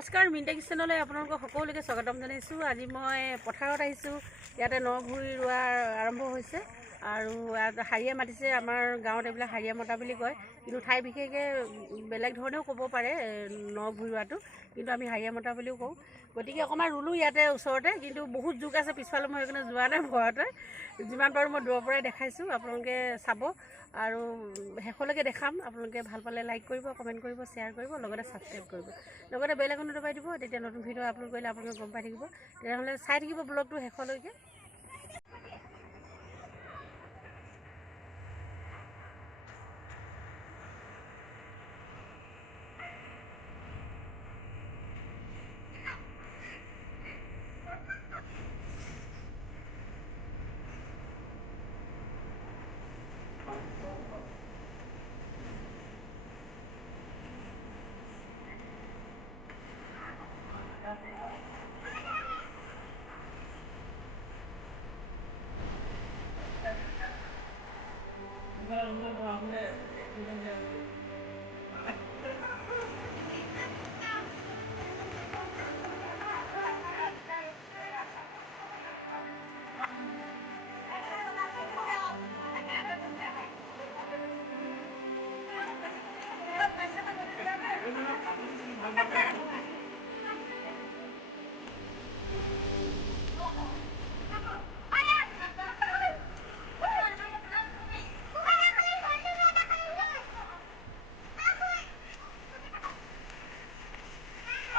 নমস্কাৰ, মিণ্টা কিচেনলৈ আপোনালোকক সকলোকে স্বাগতম জনাইছোঁ। আজি মই পথাৰত আহিছোঁ। ইয়াতে নভুই ৰোৱা আৰম্ভ হৈছে আৰু হাৰিয়া মাতিছে। আমাৰ গাঁৱত এইবিলাক হাৰিয়া মতা বুলি কয়, কিন্তু ঠাই বিশেষে বেলেগ ধৰণেও ক'ব পাৰে নভুই ৰোৱাটো, কিন্তু আমি হাৰিয়া মতা বুলিও কওঁ। গতিকে অকণমান ৰুলোঁ ইয়াতে ওচৰতে, কিন্তু বহুত জোক আছে পিছফালে, মই সেইকাৰণে যোৱা নাই ভয়তে। যিমান পাৰোঁ মই দূৰৰ পৰাই দেখাইছোঁ, আপোনালোকে চাব আৰু শেষলৈকে দেখাম। আপোনালোকে ভাল পালে লাইক কৰিব, কমেণ্ট কৰিব, শ্বেয়াৰ কৰিব, লগতে ছাবস্ক্ৰাইব কৰিব, লগতে বেল আইকনটো দবাই দিব। তেতিয়া নতুন ভিডিঅ' আপলোড কৰিলে আপোনালোকে গম পাই থাকিব। তেতিয়াহ'লে চাই থাকিব ব্লগটো শেষলৈকে।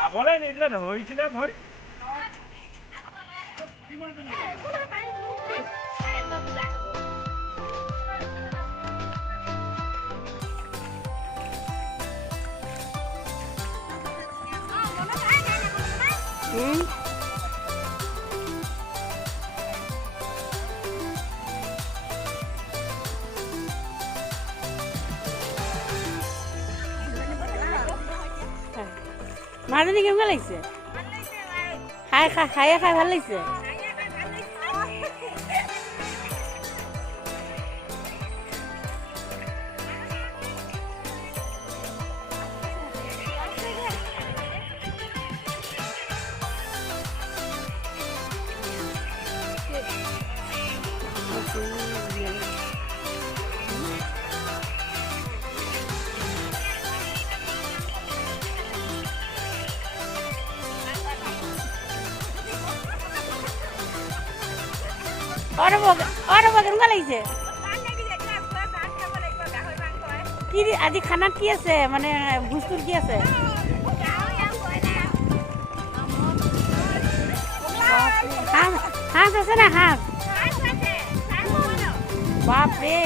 আগলৈ নিদিলে ধৰিছিলে ভৰি মাজনী কেনেকুৱা লাগিছে? খাই ভাল লাগিছে। কেনেকুৱা লাগিছে? কি আজি খানাত কি আছে, মানে ভোজটোত কি আছে? হাঁস আছে না? হাঁস বাপরে,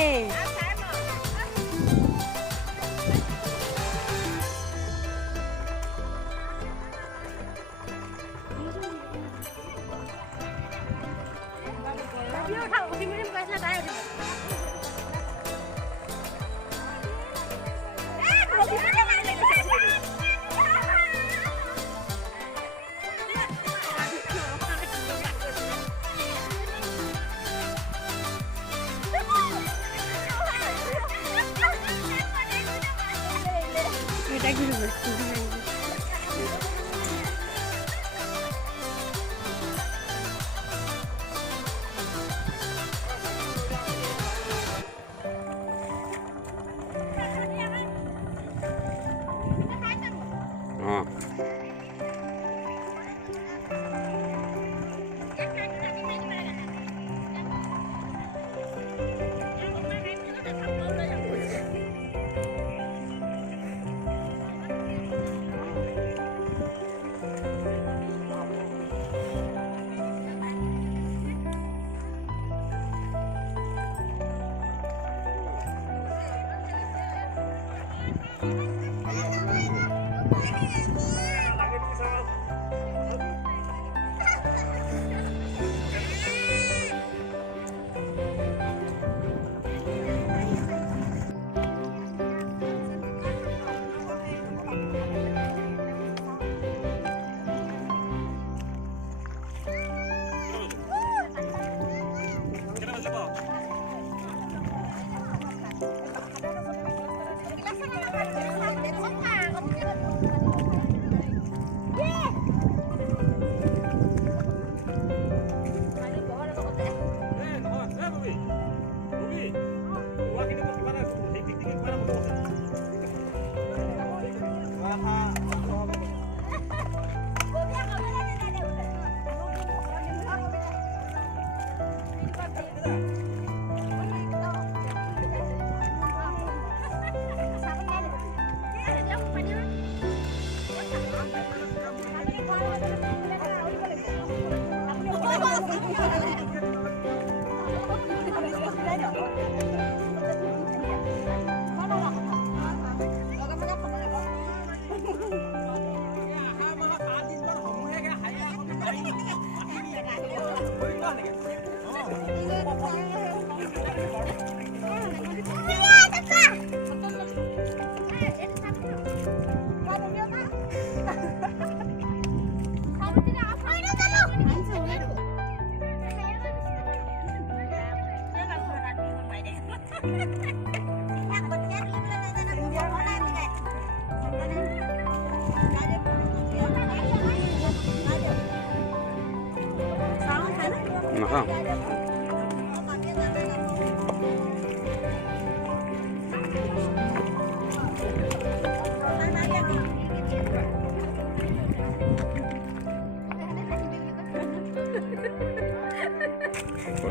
নাখাওঁ।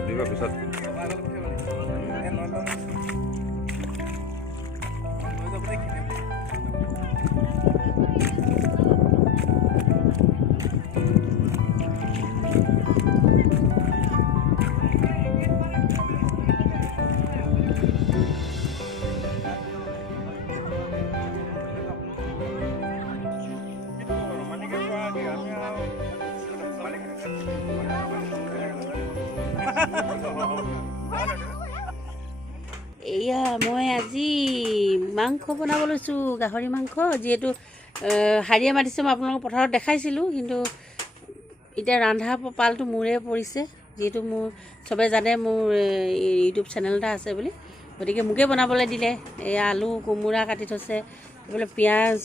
দিবা পিছত এয়া মই আজি মাংস বনাব লৈছোঁ, গাহৰি মাংস। যিহেতু হাৰিয়া মাতিছে, মই আপোনালোকক পথাৰত দেখাইছিলোঁ, কিন্তু এতিয়া ৰন্ধা পালটো মোৰে পৰিছে। যিহেতু মোৰ চবে জানে মোৰ ইউটিউব চেনেল এটা আছে বুলি, গতিকে মোকে বনাবলৈ দিলে। এয়া আলু কোমোৰা কাটি থৈছে, এইফালে পিঁয়াজ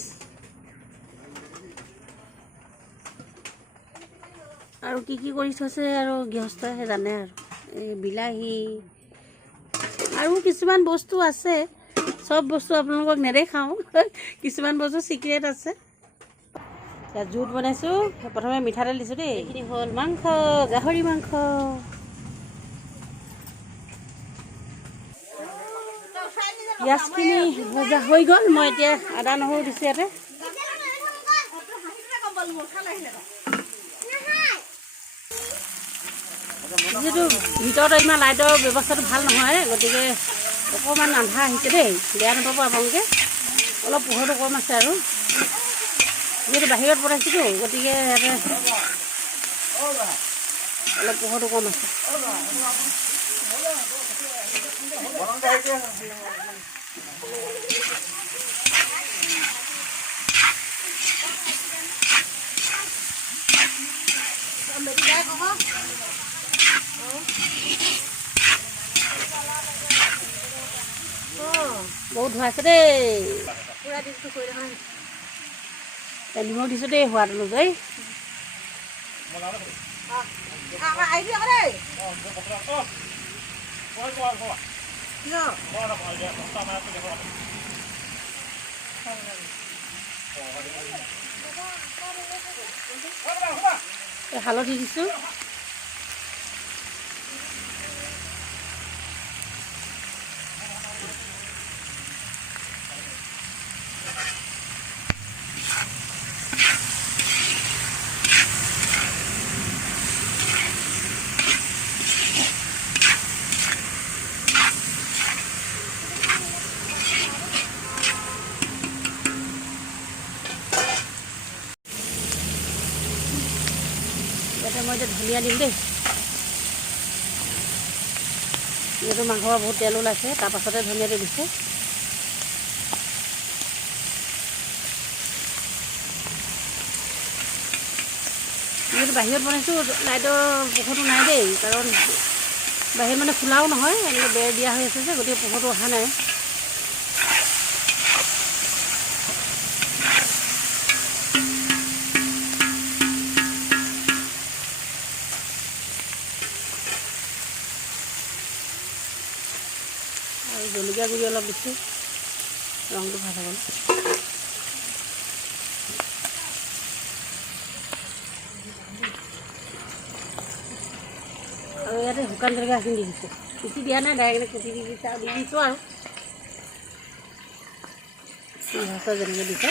আৰু কি কি কৰি থৈছে আৰু গৃহস্থহে জানে। আৰু এই বিলাহী আৰু কিছুমান বস্তু আছে, চব বস্তু আপোনালোকক নেদেখাওঁ, কিছুমান বস্তু চিক্ৰেট আছে। এতিয়া জুইত বনাইছোঁ, প্ৰথমে মিঠাতেল দিছোঁ দেই। এইখিনি হ'ল মাংস, গাহৰি মাংস। পিঁয়াজখিনি ভজা হৈ গ'ল, মই এতিয়া আদা নহৰু দিছোঁ ইয়াতে। যিহেতু ভিতৰত ইমান লাইটৰ ব্যৱস্থাটো ভাল নহয়, গতিকে অকণমান আন্ধা আহিছে দেই, বেয়া নাপাব আপোনালোকে। অলপ পোহৰটো কম আছে আৰু যিহেতু বাহিৰত বনাইছোঁতো, গতিকে ইয়াতে অলপ পোহৰটো কম আছে। বহুত ধুৱাইছে দেই, পুৰা দিনটো কৰি নহয়। নিমখ দিছোঁ দেই সোৱাদ অনুযায়ী। হালধি দিছোঁ, ইয়াতে মই এতিয়া ধনিয়া দিম দেই। যিহেতু মাংসৰ বহুত তেল ওলাইছে, তাৰপাছতে ধনিয়াটো দিছে। যিহেতু বাহিৰত বনাইছোঁ, লাইটৰ পোহৰটো নাই দেই, কাৰণ বাহিৰত মানে খোলাও নহয়, এনেকৈ বেৰ দিয়া হৈ আছে যে, গতিকে পোহৰটো অহা নাই। আৰু জলকীয়া গুড়ি অলপ দিছোঁ, ৰংটো ভাল হ'ব। আৰু ইয়াতে শুকান জলকীয়াখিনি দি দিছোঁ, কুটি দিয়া নাই, ডাইৰেক্ট কুটি দি দিছোঁ আৰু দি দিছোঁ আৰু মাছৰ যেনেকৈ দিছে।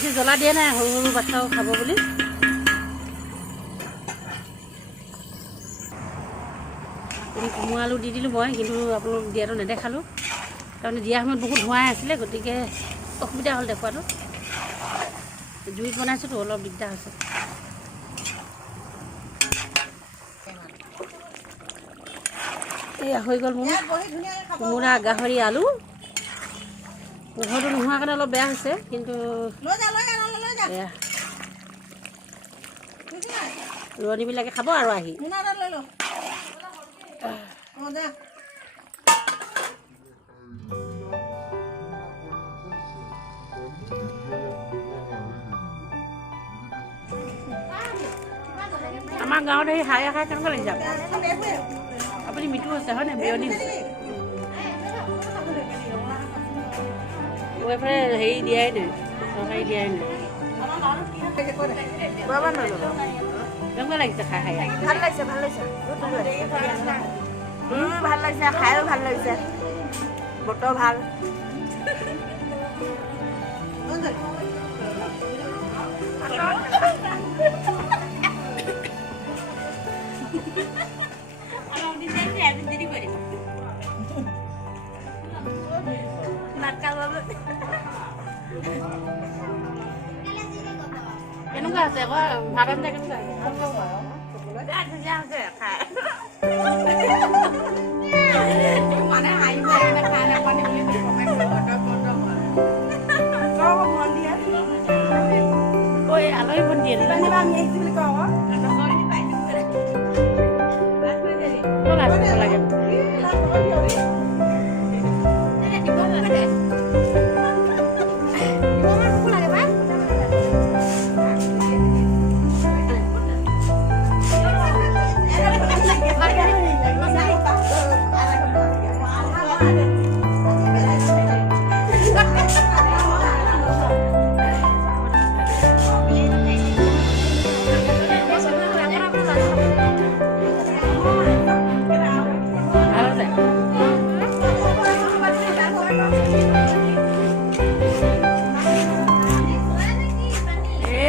বেছি জ্বলা দিয়া নাই, সৰু সৰু বাচ্ছাও খাব বুলি। কোমোৰা আলু দি দিলোঁ মই, কিন্তু আপোনালোক দিয়াটো নেদেখালোঁ। তাৰমানে দিয়া সময়ত বহুত ধোঁৱাই আছিলে, গতিকে অসুবিধা হ'ল দেখুৱাটো। জুইত বনাইছোঁতো অলপ দিগদাৰ হৈছে। এয়া হৈ গ'ল মোৰ কোমোৰা, গাহৰি, আলু। পোহৰটো নোহোৱাৰ কাৰণে অলপ বেয়া হৈছে, কিন্তু এয়া ৰোৱনীবিলাকে খাব আৰু আহি। আমাৰ গাঁৱত সেই হাই খাই কেনেকুৱা লাগিছে আপুনি? মিঠু আছে হয়নে? বিয়নী হৈছে। এইফালে হেৰি দিয়াই নাই, তৰকাৰী দিয়াই নাই। কেনেকুৱা লাগিছে খাই খাই? ভাল লাগিছে, ভাল লাগিছে, ভাল লাগিছে, খায়ো ভাল লাগিছে, বতৰ ভাল। কেনেকুৱা আছে আকৌ ভাত আঞ্জা কেনেকুৱা আছে? মানে হাঁহিব খাই নাপানি বুলি কৈ আলহী ফোন দিয়ে লাগে।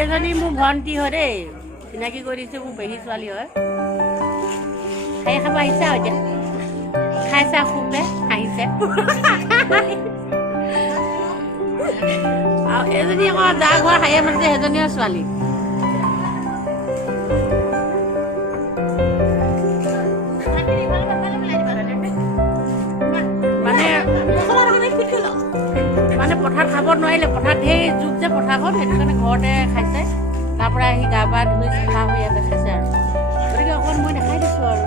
এইজনী মোৰ ভণ্টি হয় দেই, চিনাকি কৰি দিছে, মোৰ পেহী ছোৱালী হয়। খাই খাব আহিছে আৰু এতিয়া খাইছে, খুবে হাঁহিছে। আৰু এজনী আকৌ যাৰ ঘৰ হাঁহিয়ে মাতিছে, সেইজনীও ছোৱালী। মানে পথাৰত খাব নোৱাৰিলে, পথাৰত ধেৰ জোক যে পথাৰখন, সেইটো কাৰণে ঘৰতে খাইছে। তাৰ পৰা আহি গা পা ধুই চাফা হৈ ইয়াতে খাইছে আৰু। গতিকে অকণ মই দেখাই দিছোঁ আৰু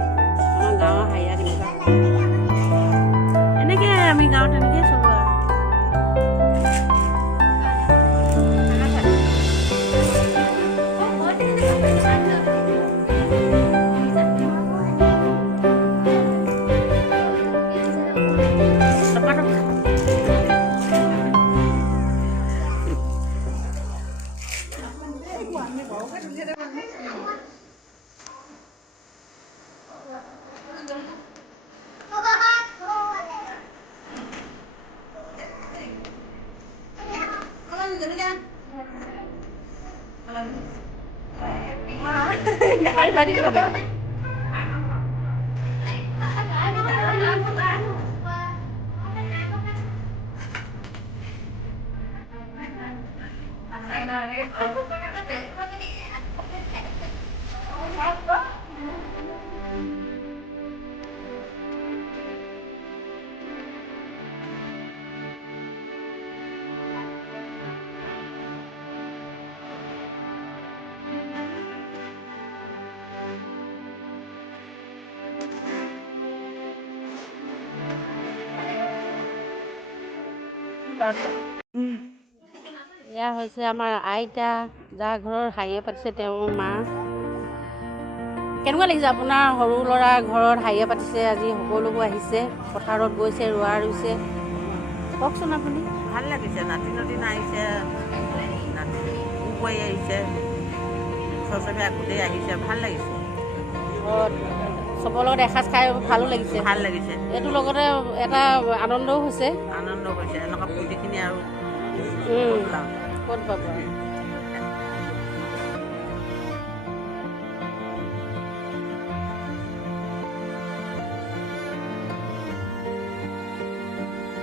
আমাৰ গাঁৱৰ হাঁহিয়া কেনেকুৱা। এনেকৈ আমি গাঁৱত তেনেকৈয়ে চলোঁ আৰু। এয়া হৈছে আমাৰ আইতা, যাৰ ঘৰৰ হাঁহিয়ে পাতিছে, তেওঁৰ মা। কেনেকুৱা লাগিছে আপোনাৰ? সৰু ল'ৰা ঘৰত হাঁহিয়ে পাতিছে, আজি সকলোবোৰ আহিছে, পথাৰত গৈছে, ৰোৱা ৰুইছে। কওকচোন আপুনি। ভাল লাগিছে, নাতি নাতিন আহিছে, বোৱাৰী আহিছে, চবে গোটেই আহিছে, ভাল লাগিছে। চবৰ লগত এসাঁজ খাই ভালো লাগিছে। ভাল লাগিছে, এইটোৰ লগতে এটা আনন্দও হৈছে। আনন্দ হৈছে, এনেকুৱা ফূৰ্তিখিনি আৰু ক'ত পাব আৰু